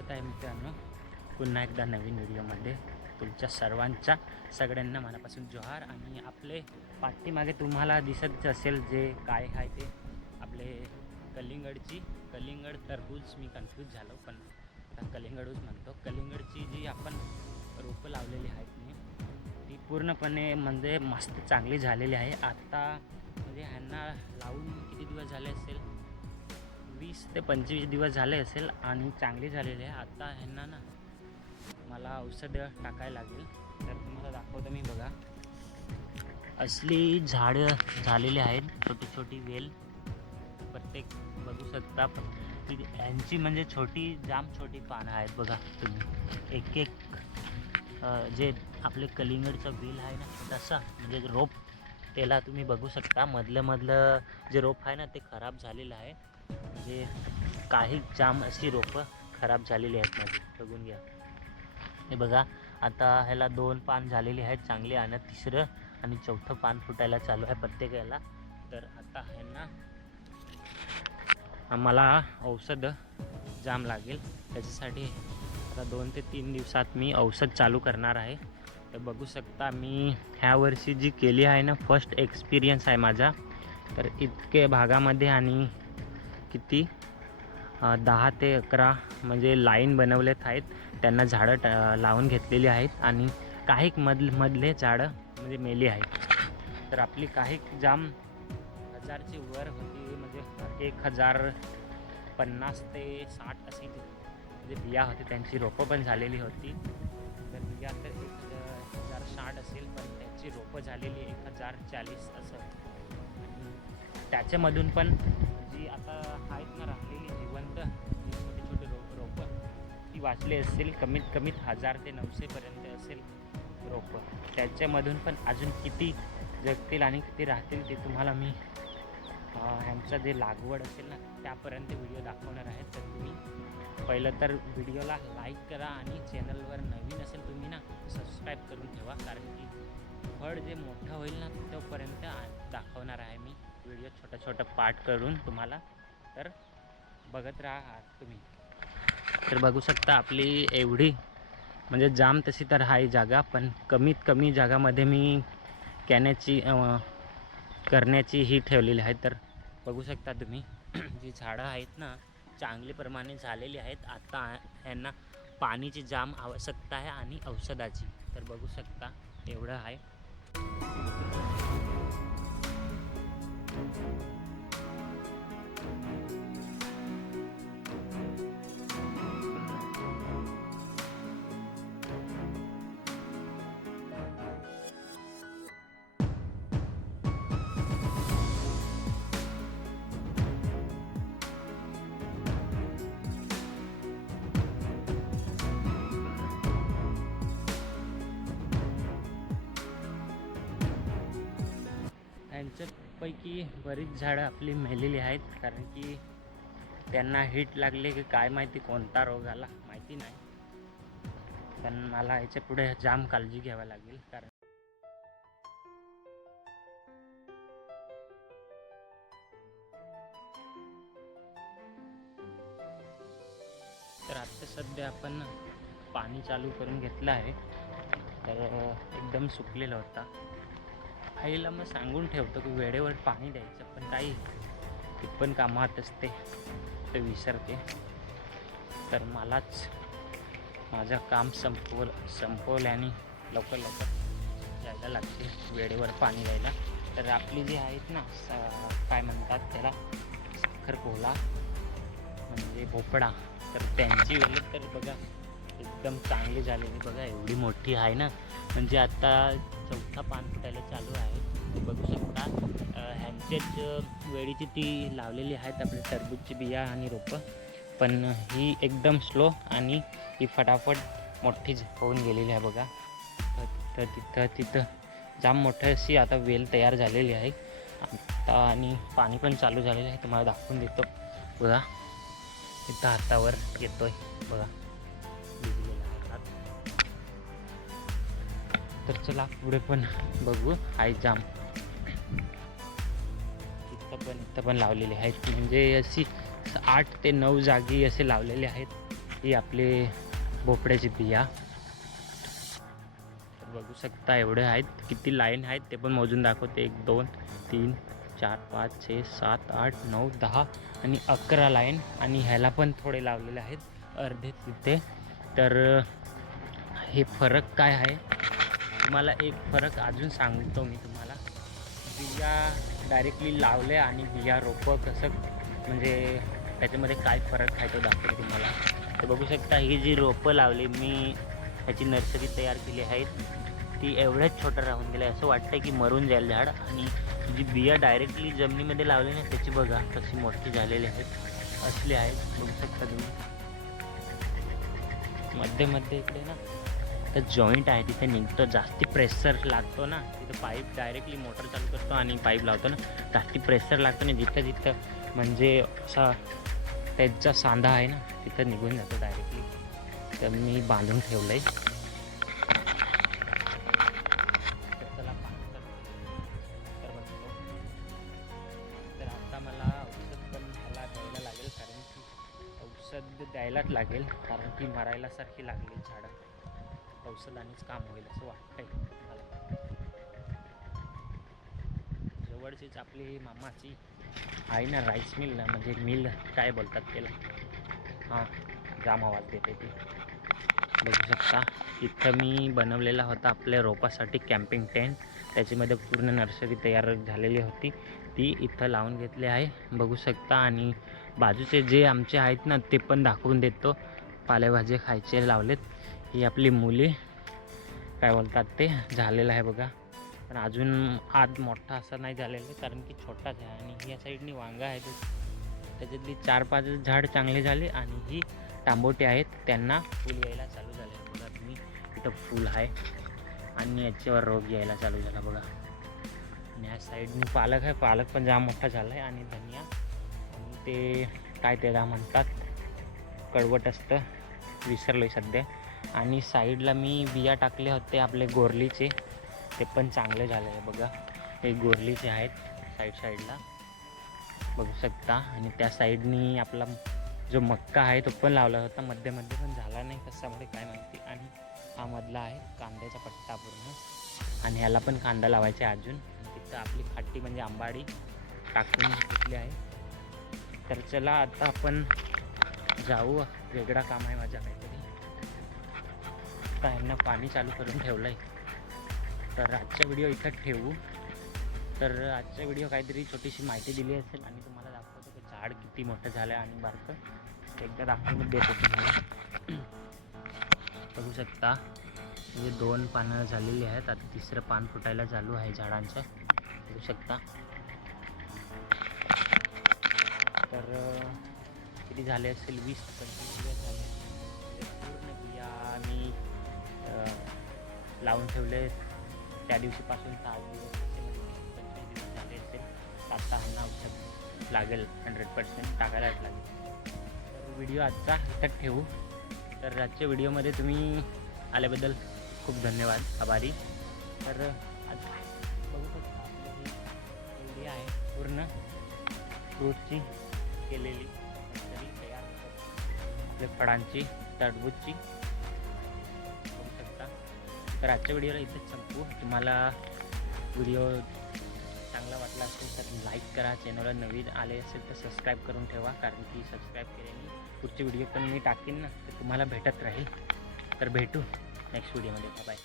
स्वागत आहे मित्रांनो. पुन्हा एकदा नवीन व्हिडिओमध्ये तुमच्या सर्वांच्या सगळ्यांना मनापासून जोहार. आणि आपले पाठीमागे तुम्हाला दिसत असेल जे काय आहे ते आपले कलिंगडची कलिंगड टरबूज मी कन्फ्यूज झालो पण कलिंगडूच म्हणतो. कलिंगडची जी आपण रोपं लावलेली आहेत मी ती पूर्णपणे म्हणजे मस्त चांगली झालेली आहे. आत्ता म्हणजे ह्यांना लावून किती दिवस झाले असेल? वीस ते पंचवीस दिवस झाले असेल आणि चांगली झालेली आहे. आता ह्यांना ना मला औषधं टाकायला लागेल. तर तुम्हाला दाखवतो मी बघा. असली झाडं झालेली आहेत. छोटी छोटी वेल. प्रत्येक बघू शकता. ती यांची म्हणजे छोटी जाम छोटी पानं आहेत बघा तुम्ही. एक एक जे आपले कलिंगडचं वेल आहे ना तसा म्हणजे रोप त्याला तुम्ही बघू शकता. मधलं मधलं जे रोप आहे ना ते खराब झालेलं आहे. म्हणजे काही जाम अशी रोपं खराब झालेली आहेत माझी. बघून घ्या. हे बघा आता ह्याला दोन पान झालेले आहेत चांगले आणि तिसरं आणि चौथं पान फुटायला चालू आहे प्रत्येक याला तर आता ह्यांना मला औषध जाम लागेल. त्याच्यासाठी आता दोन ते तीन दिवसात मी औषध चालू करणार आहे. तर बघू शकता मी ह्या वर्षी जी केली आहे ना फर्स्ट एक्सपिरियन्स आहे माझा. तर इतके भागामध्ये आणि किती? दहा ते अकरा म्हणजे लाईन बनवलेत आहेत. त्यांना झाडं ट लावून घेतलेली आहेत आणि काही मध मधले झाडं म्हणजे मेली आहेत. तर आपली काही जाम हजारची वर होती म्हणजे एक हजार पन्नास ते साठ अशी म्हणजे बिया होती त्यांची रोपं पण झालेली होती. तर बिया तर एक हजार- साठ असेल पण त्यांची रोपं झालेली एक हजार चाळीस असं. त्याच्यामधून पण जी आता आहेत ना राहिलेली जिवंत छोटे छोटे रोप रोपं ती वाचली असेल कमीत कमीत हजार ते नऊशेपर्यंत असेल रोपं. त्याच्यामधून पण अजून किती जगतील आणि किती राहतील ते तुम्हाला मी ह्यांचा ह्यांचं जे लागवड असेल ना त्यापर्यंत व्हिडिओ दाखवणार आहे. तर तुम्ही पहिलं तर व्हिडिओला लाईक करा आणि चॅनलवर नवीन असेल तुम्ही ना सबस्क्राईब करून ठेवा. कारण की फळ जे मोठं होईल ना तोपर्यंत व्हिडिओ छोटा छोटा पार्ट करून तुम्हाला तर बघत राहा तुम्ही. तर बघू शकता आपली एवढी म्हणजे जाम तशी तर आहे जागा पण कमीत कमी जागामध्ये मी कॅण्याची करण्याची ही ठेवलेली आहे. तर बघू शकता तुम्ही जी झाडं आहेत ना चांगली प्रमाणे झालेली आहेत. आत्ता यांना पाणीची जाम आवश्यकता आहे आणि औषधाची. तर बघू शकता एवढं आहे. and check. त्यापैकी बरीच झाडं आपली मेलेली आहेत कारण की त्यांना हिट लागले की काय माहिती कोणता रोग आला माहिती नाही. पण मला याच्यापुढे जाम काळजी घ्यावी लागेल कारण तर आता सध्या आपण पाणी चालू करून घेतलं आहे. तर एकदम सुकलेला होता. आईला मग सांगून ठेवतो की वेळेवर पाणी द्यायचं पण काही ती पण कामात असते. ते विसरते. तर मलाच माझं काम संपव संपवल्याने लवकर लवकर जायला लागते वेळेवर पाणी द्यायला. तर आपली जी आहेत ना स- काय म्हणतात त्याला साखर कोला म्हणजे भोपळा तर त्यांची वेळ तर बघा एकदम चांगली झालेली बघा एवढी मोठी आहे ना. म्हणजे आत्ता चौथा पान फुटायला चालू आहे. बघू शकता. अ, ह्यांचेच वेळीची ती लावलेली आहेत आपली टरबूजची बिया आणि रोपं. पण ही एकदम स्लो आणि ही फटाफट मोठी होऊन गेलेली आहे बघा. तर तिथं तिथं तिथं जाम मोठं अशी आता वेल तयार झालेली आहे. आता आणि पाणी पण चालू झालेलं आहे. तुम्हाला दाखवून देतो. बघा. इथं हातावर येतोय. बघा. तर चला पुढे पण बघू. आहे जाम. इथं पण इथं पण लावलेले आहेत. म्हणजे अशी आठ ते नऊ जागी असे लावलेले आहेत. ही आपले भोपळ्याची बिया. बघू शकता एवढे आहेत. किती लाईन आहेत ते पण मोजून दाखवते. एक दोन तीन चार पाच छे सात आठ नऊ दहा आणि अकरा लाईन. आणि ह्याला पण थोडे लावलेले आहेत. अर्धे तिथे. तर हे फरक काय आहे? तुम्हाला एक फरक अजून सांगतो मी तुम्हाला. बिया डायरेक्टली लावले आणि बिया रोपं कसं म्हणजे त्याच्यामध्ये काय फरक आहे तो दाखवतो तुम्हाला. तर बघू शकता ही जी रोपं लावली मी ह्याची नर्सरी तयार केली आहे. ती एवढ्याच छोटं राहून गेलं असं वाटतं की मरून जाईल झाड. आणि जी बिया डायरेक्टली जमिनीमध्ये लावली ना त्याची बघा कशी मोठी झालेली आहेत असली आहेत. बघू शकता तुम्ही. मध्ये मध्ये इकडे ना. तर जॉईंट आहे तिथे निघतो. जास्ती प्रेशर लागतो ना. तिथं पाईप डायरेक्टली मोटर चालू करतो आणि पाईप लावतो ना. जास्ती प्रेशर लागतो ना जिथं जिथं म्हणजे असा त्याचा सांधा आहे ना तिथं निघून जातो डायरेक्टली तर मी बांधून ठेवलं आहे तर आता मला औषध पण द्यायला लागेल कारण की औषध द्यायलाच लागेल कारण की मरायला सारखी लागली झाडं. औषधानेच काम होईल असं वाटतंय. मला जवळचीच आपली मामाची आहे ना राईस मिल ना म्हणजे मिल काय बोलतात त्याला? हां जाम आवाज देते ती. बघू शकता इथं मी बनवलेला होता आपल्या रोपासाठी कॅम्पिंग टेंट त्याच्यामध्ये पूर्ण नर्सरी तयार झालेली होती. ती इथं लावून घेतली आहे. बघू शकता आणि बाजूचे जे आमचे आहेत ना ते पण दाखवून देतो. पालेभाजी खायचे लावलेत. ही आपली मुली काय बोलतात ते झालेलं आहे बघा. पण अजून आत मोठा असं नाही झालेलं आहे कारण की छोटाच आहे आणि या साईडनी वांगा आहे त्याच्यातली चार पाच झाड चांगले झाले आणि ही तांबोटे आहेत त्यांना फूल यायला चालू झाले बघा तुम्ही इथं फूल आहे. आणि याच्यावर रोग यायला चालू झाला बघा. आणि या साईडनी पालक आहे पालक पण जाम मोठा झाला आहे आणि धनिया आणि ते काय त्याला म्हणतात कडवट असतं विसरलो आहे सध्या. आणि साईडला मी बिया टाकले होते आपले गोरलीचे. ते पण चांगले झाले आहे बघा. हे गोरलीचे आहेत साईड साईडला. बघू शकता. आणि त्या साईडनी आपला जो मक्का आहे तो पण लावला होता. मध्ये मध्ये पण झाला नाही कशामुळे काय माहिती. आणि हा मधला आहे कांद्याचा पट्टा पूर्ण. आणि ह्याला पण कांदा लावायचा आहे अजून तिथं आपली खाटी म्हणजे आंबाडी टाकून घेतली आहे. तर चला आता आपण जाऊ. वेगळा काम आहे माझ्या काहीतरी. आता पाणी चालू करून ठेवलं आहे तर आजचा व्हिडिओ इथं ठेवू. तर आजचा व्हिडिओ काहीतरी छोटीशी माहिती दिली असेल आणि तुम्हाला दाखवतो की झाड किती मोठं झालं आहे आणि बारकं. एकदा दाखवून देतो तुम्हाला. बघू शकता. म्हणजे दोन पानं झालेली आहेत. आता तिसरं पान फुटायला चालू आहे झाडांचं. बघू शकता. तर किती झाले असेल? वीस पंचवीस. लावून ठेवले. त्या दिवशीपासून सहा दिवस म्हणजे पंचवीस दिवस झाले असेल. आता ह्यांना औषध लागेल हंड्रेड पर्सेंट टाकायलाच लागेल. तर व्हिडिओ आजचा इथं ठेवू. तर आजच्या व्हिडिओमध्ये तुम्ही आल्याबद्दल खूप धन्यवाद. आभारी. तर आज बघू शकता ही एवढी आहे पूर्ण फ्रूटची केलेली तयार आपल्या फळांची टरबूजची. तर आजच्या व्हिडिओला इथेच संपू तुम्हाला व्हिडिओ चांगला वाटला असेल तर लाईक करा. चॅनलला नवीन आले असेल तर सबस्क्राईब करून ठेवा. कारण की सबस्क्राईब केल्याने पुढचे व्हिडिओ पण मी टाकेन ना तर तुम्हाला भेटत राहील. तर भेटू नेक्स्ट व्हिडिओमध्ये बाय